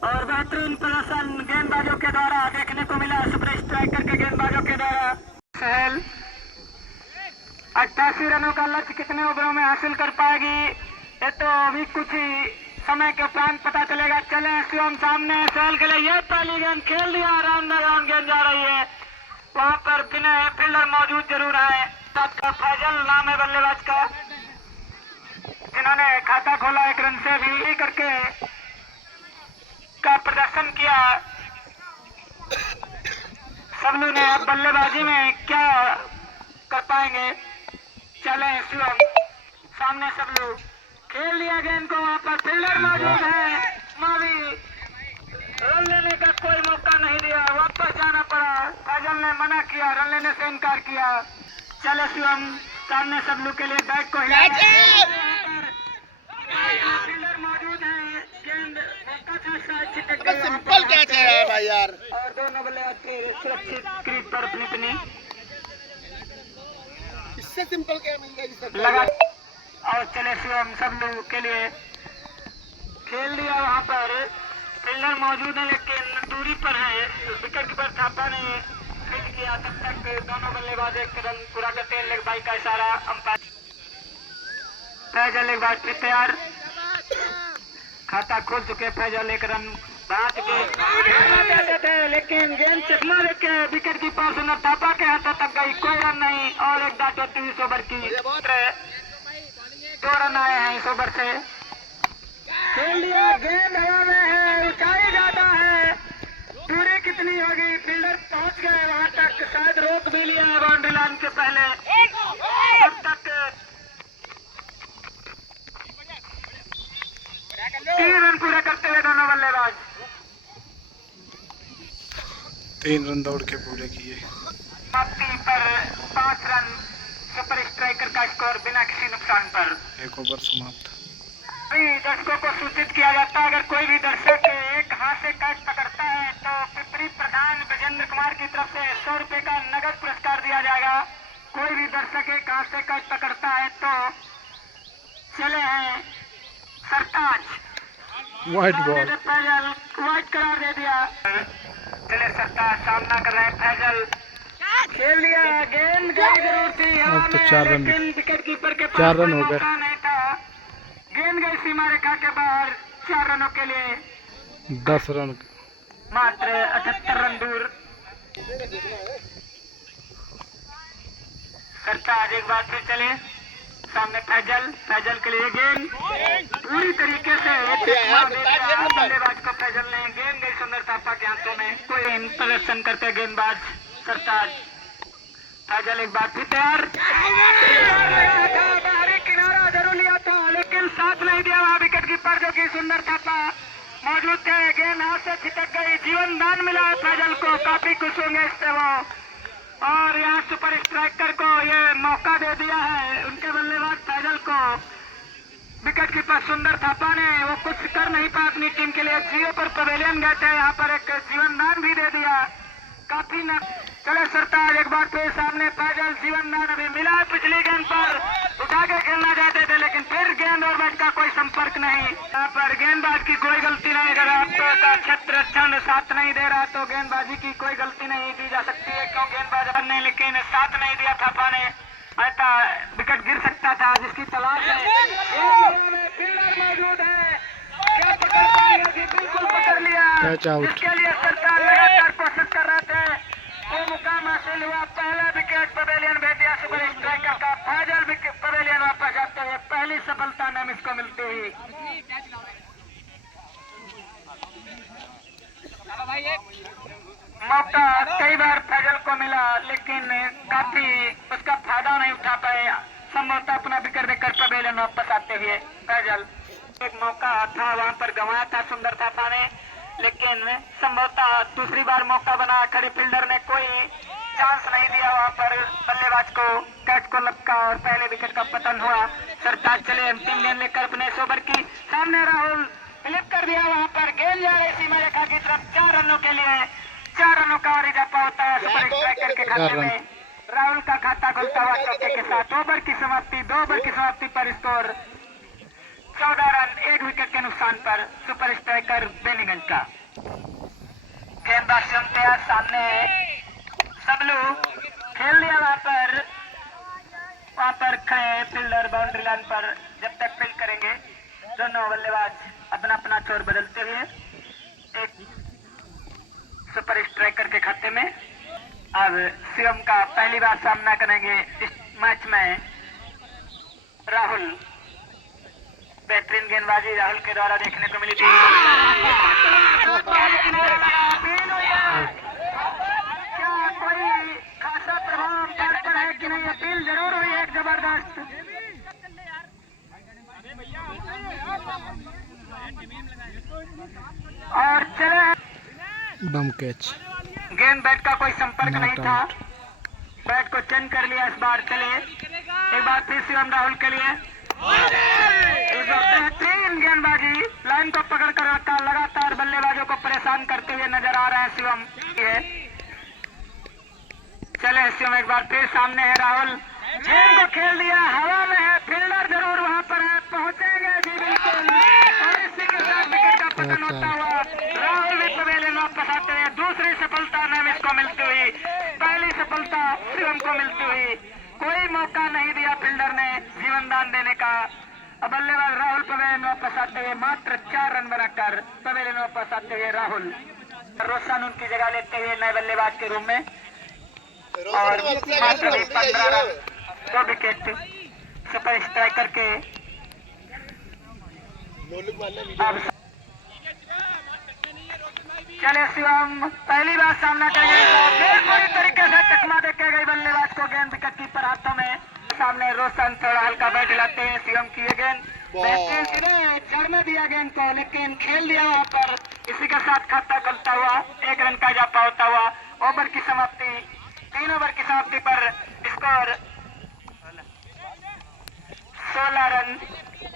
और बेहतरीन प्रदर्शन गेंदबाजों के द्वारा देखने को मिला, सुपर स्ट्राइकर के गेंदबाजों के द्वारा। सहल 88 रनों का लक्ष्य कितने ओवरों में हासिल कर पाएगी ये तो अभी कुछ ही समय के उपरांत पता चलेगा। चले शिवम सामने सहल के लिए ये पहली गेंद खेल दिया, राउंड गेंद जा रही है। वहां पर बिना फील्डर मौजूद जरूर है। फैजल नाम है बल्लेबाज का, जिन्होंने खाता खोला एक रन से भी करके का प्रदर्शन किया। सबलू ने अब बल्लेबाजी में क्या कर पाएंगे। चले शिवम सामने, सबलू खेल लिया गेंद को, वहां पर फील्डर मौजूद है। मावी रन लेने का कोई मौका नहीं दिया, वापस जाना पड़ा। फैजल ने मना किया, रन लेने से इनकार किया। चले शिवम सामने, सबलू के लिए बैट को हिलाया, फील्डर मौजूद है। गेंद सिंपल कैच है भाई यार। और दोनों बल्लेबाज सुरक्षित क्रीज पर अपनी इससे सिंपल क्या मिल लगा। और चले शिवम सबलू के लिए खेल दिया, वहां पर फील्डर मौजूद है लेकिन दूरी पर है। विकेट कीपर थापा ने फील्ड किया, तब तक दोनों बल्लेबाज एक रन पूरा करते हैं। लेग बाई का इशारा अंपायर। फैजल एक बार फिर तैयार, खाता खोल चुके फैजल, एक रन बना चुके थे लेकिन गेंद चकमा देके विकेट कीपर सुंदर थापा के हाथों तक गई, कोई रन नहीं। और एक 34 ओवर की 2 रन आए हैं इस ओवर से। खेल लिया, गेंद हवा में है, ऊंचाई ज्यादा है, दूरी कितनी होगी, फील्डर पहुंच गए वहां तक, शायद रोक भी लिया है बाउंड्री लाइन के पहले। तब तक 3 रन पूरे करते हुए दोनों बल्लेबाज 3 रन दौड़ के पूरे किए। समाप्ति पर 5 रन, सुपर स्ट्राइकर का स्कोर बिना किसी नुकसान पर। एक ओवर समाप्त। दर्शकों को सूचित किया जाता है, अगर कोई भी दर्शक एक हाथ से कैच पकड़ता है तो पिपरी प्रधान विजेंद्र कुमार की तरफ से 100 रुपए का नगद पुरस्कार दिया जाएगा। कोई भी दर्शक एक हाथ से कैच पकड़ता है तो चले हैं सरताज वाइट बॉल, फैजल वाइट करार दे दिया। चले सरताज सामना कर रहे हैं फैजल, खेल लिया, गेंद गई जरूर थी हवा में, लेकिन विकेट कीपर के पास 4 रन हो गए। नहीं था। गेंद गई सीमा रेखा के बाहर 4 रनों के लिए 10 रन मात्र 78 रन दूर। सरताज एक बार फिर चले सामने फैजल के लिए गेंद पूरी तरीके से बल्लेबाज को फैजल ने गेंद गई सुंदर थापा के हाथों में। कोई प्रदर्शन करते गेंदबाज सरताज। फैजल एक बार फिर तैयार बाहरी किनारा जरूर लिया था लेकिन साथ नहीं दिया वहां विकेट कीपर जो कि सुंदर थापा मौजूद थे। गेंद हाथ से छिटक गई, जीवन दान मिला है फैजल को, काफी खुश होंगे इससे वो। और यहाँ सुपर स्ट्राइकर को ये मौका दे दिया है उनके बल्लेबाज फैजल को। विकेट कीपर सुंदर थापा ने वो कुछ कर नहीं पाया अपनी टीम के लिए, जियो पर पवेलियन गए थे, यहाँ पर एक जीवन दान भी दे दिया। काफी न चले सरताज एक बार फिर सामने फैजल, जीवन दान अभी मिला है पिछली गेंद पर, उठा के खेलना चाहते थे लेकिन फिर गेंद और बैट का कोई संपर्क नहीं। यहाँ पर गेंदबाज की कोई गलती नहीं, अगर आपका क्षेत्र क्षण साथ नहीं दे रहा तो गेंदबाजी की कोई गलती नहीं दी जा सकती है क्यों गेंदबाज ने लेकिन साथ नहीं दिया थापा ने, ऐसा विकेट गिर सकता था जिसकी तलाश है। फील्डर मौजूद है, क्या पकड़ पाएंगे? बिल्कुल पकड़ लिया, जिसके लिए सरकार लगातार कोशिश कर रहे थे वो मुकाम हासिल हुआ। पहला विकेट पवेलियन भेज दिया सुपर स्ट्राइकर का, फैजल पवेलियन वापस जाते हुए पहली सफलता नाम इसको मिलती हुई। मौका कई बार फैजल को मिला लेकिन काफी उसका फायदा नहीं उठा पाए, संभवतः अपना विकेट देकर पवेलियन वापस आते हुए फैजल। एक मौका था वहां पर गंवाया था सुंदर थापा ने लेकिन संभवतः दूसरी बार मौका बना, खड़े फील्डर ने कोई चांस नहीं दिया वहां पर बल्लेबाज को, कैच को लपका और पहले विकेट का पतन हुआ। सरताज चले अंतिम गेंद लेकर अपने ओवर की, सामने राहुल फ्लिप कर दिया, वहां पर गेंद जा रही सीमा रेखा की तरफ 4 रनों के लिए, 4 रनों का और इजाफा होता है सुपर स्ट्राइकर के खाते में। राहुल का खाता खुलता हुआ चौके के साथ, ओवर की समाप्ति, 2 ओवर की समाप्ति पर स्कोर 14 रन 1 विकेट के नुकसान पर सुपर स्ट्राइकर बेनीगंज का। गेंदबाज सुनते हैं सामने सबलू खेल दिया वहां पर खड़े फील्डर बाउंड्री लाइन पर, जब तक फील्ड करेंगे दोनों बल्लेबाज अपना अपना छोर बदलते हुए एक सुपर स्ट्राइकर के खाते में। अब शिवम का पहली बार सामना करेंगे इस मैच में राहुल। बेहतरीन गेंदबाजी राहुल के द्वारा देखने को मिली थी। क्या कोई खासा प्रभाव पैर पर है कि नहीं? अपील जरूर हुई है एक जबरदस्त। और चले बम कैच, गेंद बैट का कोई संपर्क नहीं था, बैट को चेंज कर लिया इस बार। चले एक बार फिर शिवम राहुल के लिए बेहतरीन गेंदबाजी, लाइन को पकड़ कर रखा, लगातार बल्लेबाजों को परेशान करते हुए नजर आ रहे हैं शिवम। चले शिवम एक बार फिर सामने है राहुल, गेंद को खेल दिया, हवा में है, फील्डर जरूर वहां पर है, पहुंचेंगे जी बिल्कुल। और इसी के साथ विकेट का पतन होता हुआ राहुल भी पवेलियन वापस आते हैं। दूसरी सफलता नाम इसको मिलती हुई, पहली सफलता शिवम को मिलती हुई। कोई मौका नहीं दिया फील्डर ने जीवन दान देने का। अब बल्लेबाज राहुल पवेलियन वापस आते हुए मात्र 4 रन बनाकर पवेलियन वापस आते हुए राहुल। रोशन उनकी जगह लेते हुए नए बल्लेबाज के रूम में और मात्र 15 रन 2 विकेट सुपर स्ट्राइकर के। अब चले शिवम पहली बार सामना करेंगे, पूरी तरीके से चकमा देके गई बल्लेबाज को गेंद विकेट कीपर हाथों में। सामने रोशन थोड़ा हल्का बैठ लाते हैं, शिवम की ये गेंद बेहतरीन चढ़ने दिया गेंद को लेकिन खेल दिया वहां पर। इसी के साथ खाता खुलता हुआ 1 रन का इजाफा होता हुआ ओवर की समाप्ति, 3 ओवर की समाप्ति पर स्कोर 16 रन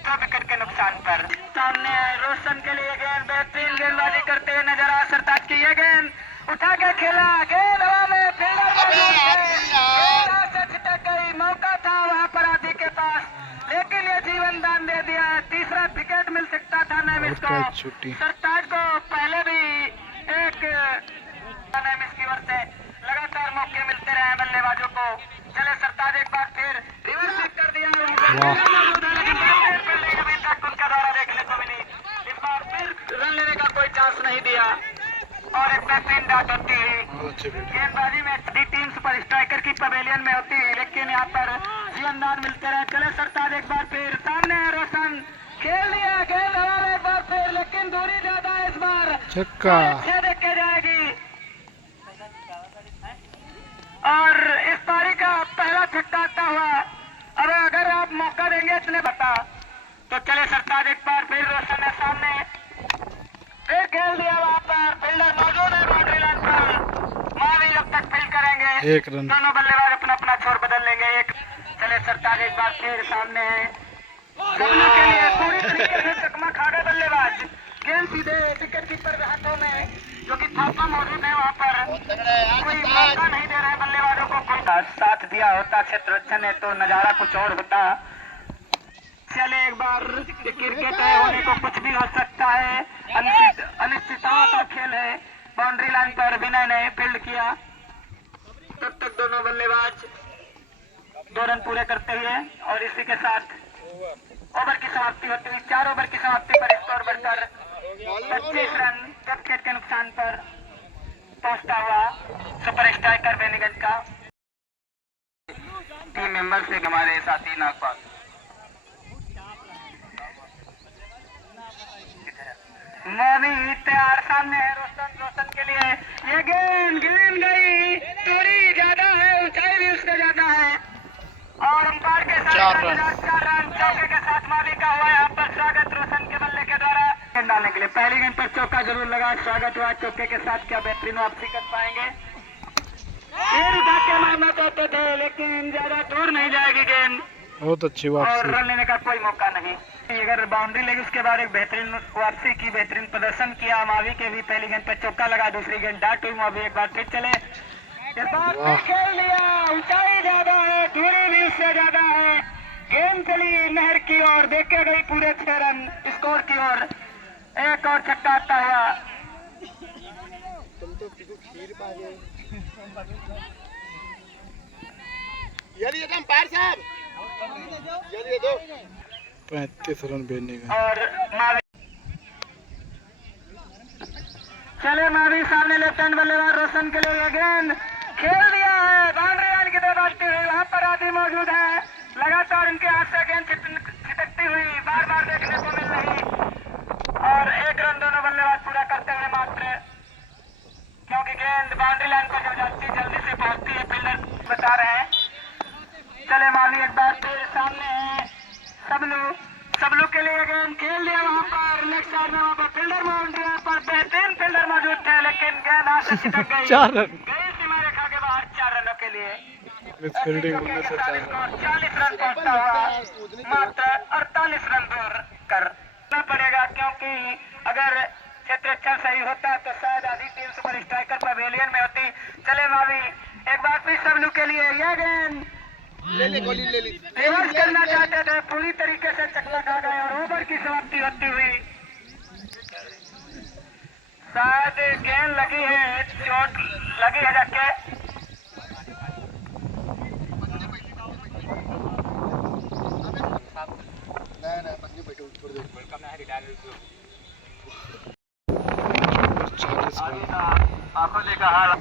2 विकेट के नुकसान पर। सामने रोशन के लिए गेंद, बेहतरीन गेंदबाजी करते हुए नजर आ सरताज की ये गेंद, उठा के खेला, गेंद हवा में, छिटक गई, मौका था वहां पर आदि के पास लेकिन ये जीवन दान दे दिया। तीसरा विकेट मिल सकता था नाम इसको। सरताज को पहले भी एक नाम इसकी ओर से लगातार मौके मिलते रहे बल्लेबाजों को। चले सरताज एक बार फिर रिवर्स कर दिया, लेकिन अभी तक उनका अच्छी फील्डिंग। गेंदबाजी में टीम सुपर स्ट्राइकर की पवेलियन में होती है, लेकिन यहाँ पर जीवनदान मिलते रहे। चले सरताज एक बार फिर सामने है रोशन, खेल दिया गेंद हवा एक बार फिर, लेकिन दूरी ज्यादा है इस बार, छक्का। छह देखे जाएगी और इस पारी का पहला छक्का आता हुआ। अब अगर आप मौका देंगे इतने बता तो चले सरताज एक बार फिर रोशन है सामने, फिर खेल दिया वहां पर, फील्डर मौजूद है बाउंड्री लाइन पर, मावी जब तक फील्ड करेंगे 1 रन। दोनों बल्लेबाज अपना अपना छोर बदल लेंगे। एक चले सरताज एक बार फिर सामने है, सबलों के लिए पूरी तरीके से चकमा खा गए बल्लेबाज, गेंद सीधे विकेट कीपर के हाथों में, जो कि थापा मौजूद है वहाँ पर, कोई मौका नहीं दे रहे बल्लेबाजों को। कोई साथ दिया होता क्षेत्ररक्षण ने तो नजारा कुछ और होता। चले एक बार, क्रिकेट है, होने को कुछ भी हो सकता है, अनिश्चितता का खेल है। बाउंड्री लाइन पर विनय ने फील्ड किया, तब तक दोनों बल्लेबाज 2 रन पूरे करते हुए और इसी के साथ ओवर की समाप्ति होती हुई। 4 ओवर की समाप्ति पर स्कोर बढ़कर 25 रन विकेट के नुकसान पर पहुंचता हुआ सुपर स्ट्राइकर बेनीगंज का टीम मेंबर से हमारे साथी नागपाल। मोदी तैयार सामने है रोशन के लिए, ये गेंद गई, दूरी ज्यादा है, ऊंचाई भी उससे ज्यादा है और अंपायर के साथ 4 रन चौके के साथ मावी का हुआ। यहाँ पर स्वागत रोशन के बल्ले के द्वारा गेंद डालने के लिए। पहली गेंद पर चौका जरूर लगा, स्वागत हुआ चौके के साथ, क्या बेहतरीन वापसी कर पाएंगे। फिर उठा के मारना चाहते थे लेकिन ज्यादा दूर नहीं जाएगी गेंद बहुत अच्छी और वापसी। रन लेने का कोई मौका नहीं। अगर बाउंड्री लगी उसके बाद एक बेहतरीन वापसी की, बेहतरीन प्रदर्शन किया मावी के भी। पहली गेंद पर चौका लगा, दूसरी गेंद डाट हुई, मावी एक बार फिर चले, खेल लिया, ऊंचाई ज्यादा है, दूरी भी उससे ज्यादा है, गेंद चली नहर की ओर, देखे गई पूरे 6 रन स्कोर की ओर। एक और छक्का आता हुआ। ये अंपायर साहब, ये दो 35 रन बेनीगंज। और मावी चले, मावी सामने लेफ्ट हैंड बल्लेबाज रोशन के लिए गेंद खेल दिया है, बाउंड्री लाइन की तरफ बढ़ती हुई, वहां पर आदि मौजूद है, लगातार इनके हाथ से गेंद छिटकती हुई बार बार देखने को मिल रही और 1 रन दोनों बल्लेबाज पूरा करते हुए मात्र, क्योंकि गेंद बाउंड्री लाइन पर जब जाती जल्दी से पहुंचती है, फील्डर बता रहे हैं। चले मावी एक बार फिर सामने है, सबलू के लिए गेंद खेल दिया, वहां पर लेफ्ट साइड में, वहां पर फील्डर बाउंड्री पर बेहतरीन फील्डर मौजूद थे, लेकिन गेंद हाथ से छिटक गई 4 रन गई सीमा रेखा के बाहर 4 रनों के लिए। मिस फील्डिंग होने से 4 रन। 40 रन पहुंचता हुआ मात्र 48 रन दूर करना पड़ेगा, क्योंकि अगर क्षेत्ररक्षण सही होता तो शायद आधी टीम सुपर स्ट्राइकर पवेलियन में होती। चले मावी एक बार फिर सबलू के लिए, यह गेंद ले ली रिवर्स करना चाहते थे, पूरी तरीके से चकमा खा गए और ओवर की समाप्ति होती हुई। शायद गेंद लगी है, चोट लगी है जाके, आंखों देखा हाल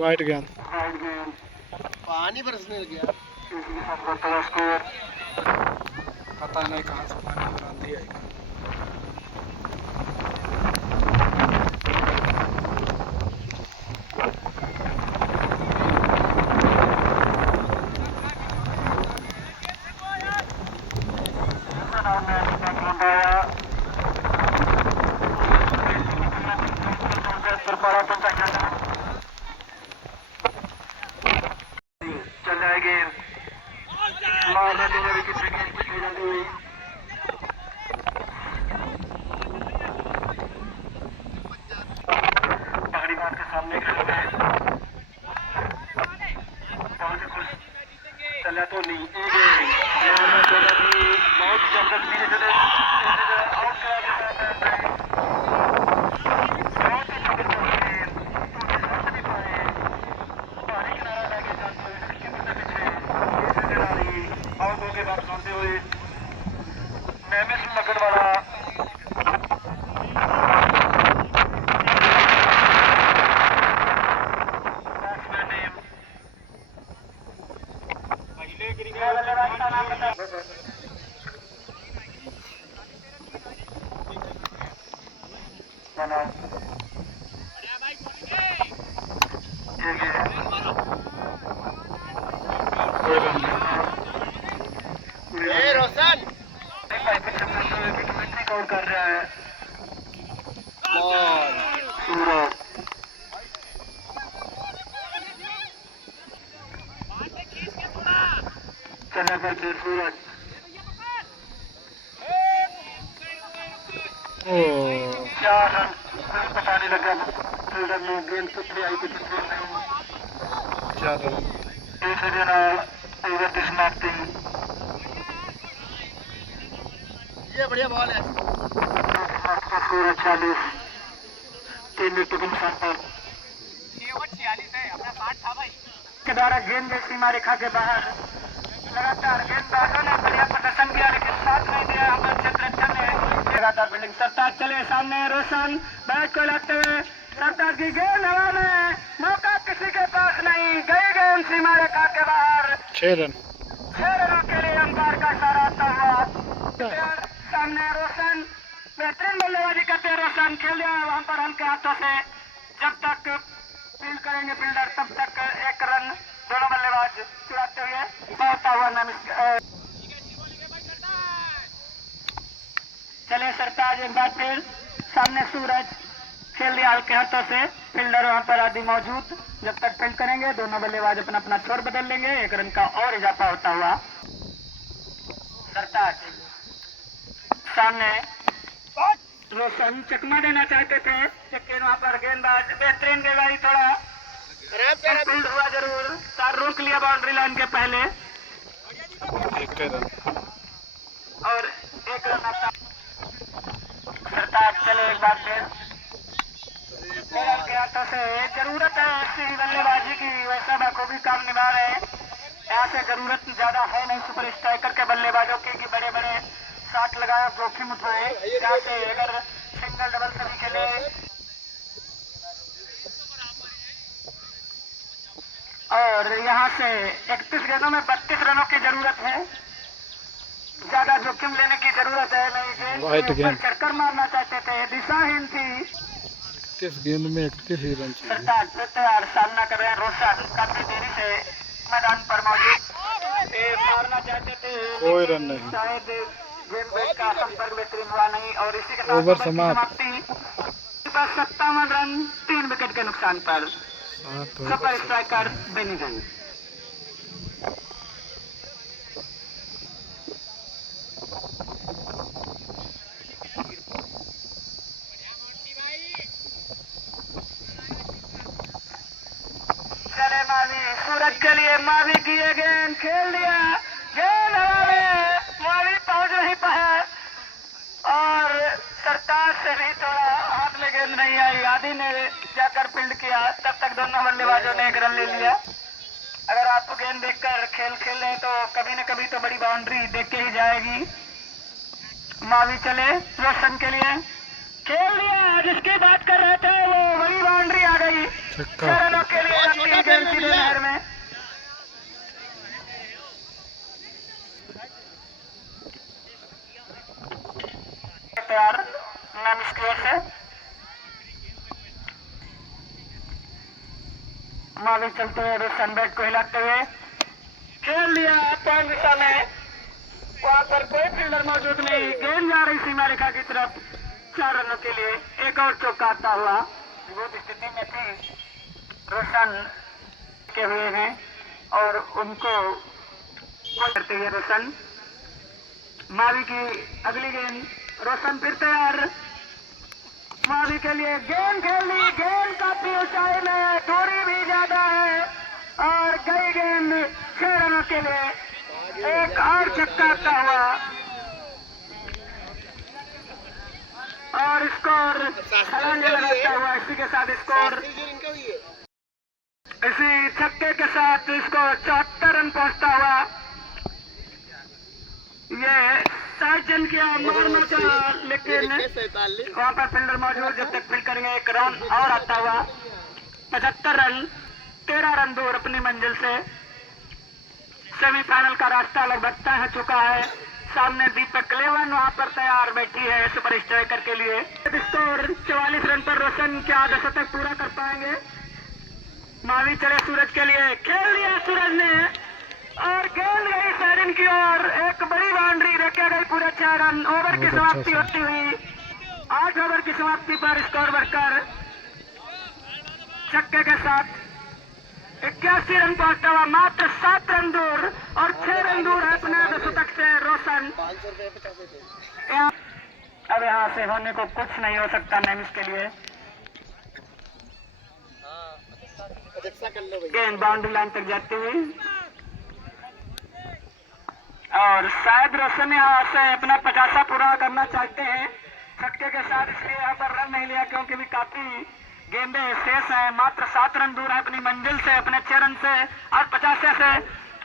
वाइट गेंद। पानी बरसने लग गया। पता नहीं कहाँ से पानी बरामदी आएगा। चल जाएगी, मारने देने विकेट की जाती हुई। पहाड़ी बात के सामने खड़े हुए बहुत खुश चला तो नहीं, बहुत जबरदस्त आउट करा देता है। कोई रन नहीं। ए रोशन कौन कर रहा है बॉल सूरज चला करते सूरज ओ 4 रन पता नहीं लगा फील्डर ने गेंद कितनी आई कितनी नहीं 4 रन। तीसरे दिन ओवर की समाप्ति ये बढ़िया बॉल है स्कोर 46 3 विकेट के नुकसान पर के द्वारा गेंद सीमा रेखा के बाहर लगातार गेंदबाजों ने बढ़िया प्रदर्शन किया लेकिन साथ नहीं दिया अमन चंद्रचंद ने लगातार फील्डिंग। सरताज चले सामने रोशन बैट को लगते हुए सरताज की गेंद हवा में मौका किसी के पास नहीं गई गेंद सीमा रेखा के बाहर 6 रन। 6 रनों के लिए अंपायर का इशारा आता हुआ सामने रोशन बेहतरीन बल्लेबाजी करते हैं रोशन खेल दिया वहां पर हल्के हाथों से जब तक फील्ड करेंगे फील्डर तब तक 1 रन दोनों बल्लेबाज चुराते हुए पहुंचता हुआ चले सरताज एक बार फिर सामने सूरज खेल दिया हल्के हाथों से फील्डर वहां पर आदि मौजूद जब तक फील्ड करेंगे दोनों बल्लेबाज अपना अपना छोर बदल लेंगे 1 रन का और इजाफा होता हुआ सरताज सामने रोशन चकमा देना चाहते थे लेकिन वहां पर गेंदबाज बेहतरीन गेंदबाजी थोड़ा फील्ड हुआ जरूर तार रोक लिया बाउंड्री लाइन के पहले 1 रन और 1 रन आता सरताज चले एक बार फिर के हाथों से जरूरत है ऐसी बल्लेबाजी की वैसा बखूबी काम निभा रहे हैं यहाँ से जरूरत ज्यादा है नहीं सुपर स्ट्राइकर के बल्लेबाजों की कि बड़े बड़े शॉट लगाए जोखिम उठाए यहाँ से अगर सिंगल डबल सभी खेले और यहाँ से 31 गेंदों में 32 रनों की जरूरत है ज्यादा जोखिम लेने की जरूरत है नहीं White गेंद गेंद। चक्कर मारना चाहते थे दिशाहीन थी 31 गेंद में 31 ही रन चाहिए। सरताज से तैयार सामना कर रहे हैं रोशन काफी देरी से मैदान पर मौजूद मारना चाहते थे कोई रन नहीं। शायद गेंद बैट का संपर्क बेहतरीन हुआ नहीं और इसी के साथ ओवर की समाप्त। समाप्ति 57 रन 3 विकेट के नुकसान पर 7 सुपर स्ट्राइकर बेनिगन चले मावी सूरज के लिए मावी की ये गेंद खेल दिया गेंद हवा में मावी पहुंच नहीं पाया और सरताज से भी थोड़ा हाथ में गेंद नहीं आई आदि ने जाकर फील्ड किया तब तक दोनों बल्लेबाजों ने 1 रन ले लिया। अगर आप गेंद देखकर खेल रहे हैं तो कभी न कभी तो बड़ी बाउंड्री देख के ही जाएगी। मावी चले रोशन के लिए खेल दिया जिसकी बात कर रहे थे वो बड़ी बाउंड्री आ गई 6 रनों के लिए रखी गेंद सीधे नहर में तैयार मैम स्क्वायर से मावी चलते हुए रोशन बैट को हिलाते हुए खेल दिया पॉइंट दिशा में वहां पर कोई फील्डर मौजूद नहीं गेंद जा रही सीमा रेखा की तरफ 4 रनों के लिए 1 और चौका आता हुआ विरोध स्थिति में थी रोशन के हुए हैं और उनको करते हुए रोशन मावी की अगली गेंद रोशन फिर तैयार मावी के लिए गेंद खेल ली गेंद काफी ऊंचाई में दूरी भी ज्यादा है और गई गेंद 6 रनों के लिए 1 और छक्का आता हुआ और स्कोर छलांग लगाता हुआ इसी के साथ स्कोर इसी छक्के के साथ स्कोर 74 रन पहुंचता हुआ ये साइजन किया मारना था लेकिन वहां पर फील्डर मौजूद जब तक फील्ड करेंगे 1 रन और आता हुआ 75 रन 13 रन दूर अपनी मंजिल से सेमीफाइनल का रास्ता लगभग तय हो चुका है। सामने दीपक लेवन वहां पर तैयार बैठी है सुपर स्ट्राइकर के लिए। स्कोर 44 रन पर रोशन क्या 10 तक पूरा कर पाएंगे। मावी चले सूरज के लिए खेल लिया सूरज ने और गेंद गई सैरिन की ओर, एक बड़ी बाउंड्री रखे गई पूरे 6 रन। ओवर की समाप्ति होती हुई 8 ओवर की समाप्ति पर स्कोर बढ़कर छक्के के साथ 81 रन पहुंचता हुआ मात्र 7 रन दूर और 6 रन दूर है अपने शतक से रोशन। अब यहाँ से होने को कुछ नहीं हो सकता नेमिस के लिए। गेंद बाउंड्री लाइन तक जाती हुई और शायद रोशन यहाँ से अपना 50 पूरा करना चाहते हैं छक्के के साथ, इसलिए यहाँ पर रन नहीं लिया क्योंकि भी काफी गेंदें शेष है। मात्र 7 रन दूर है अपनी मंजिल से, अपने 6 रन से और 50 से।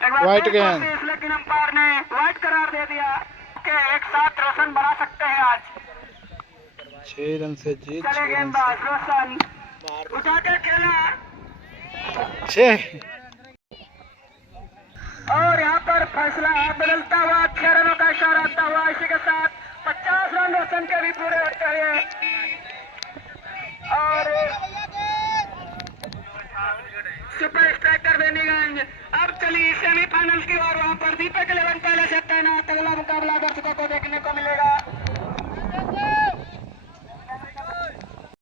एक बार White गेंद। लेकिन अंपायर ने व्हाइट करार दे दिया कि एक साथ रोशन बना सकते हैं आज। 6 रन से जीत, चले 6 रन गेंदबाज रोशन उठा के खेला से 6। और यहाँ पर फैसला बदलता हुआ 6 रनों का इशारा आता हुआ। इसी के साथ 50 रन रोशन के भी पूरे होते हुए और सुपर स्ट्राइकर बेनीगंज अब चली सेमीफाइनल की ओर। वहां पर दीपक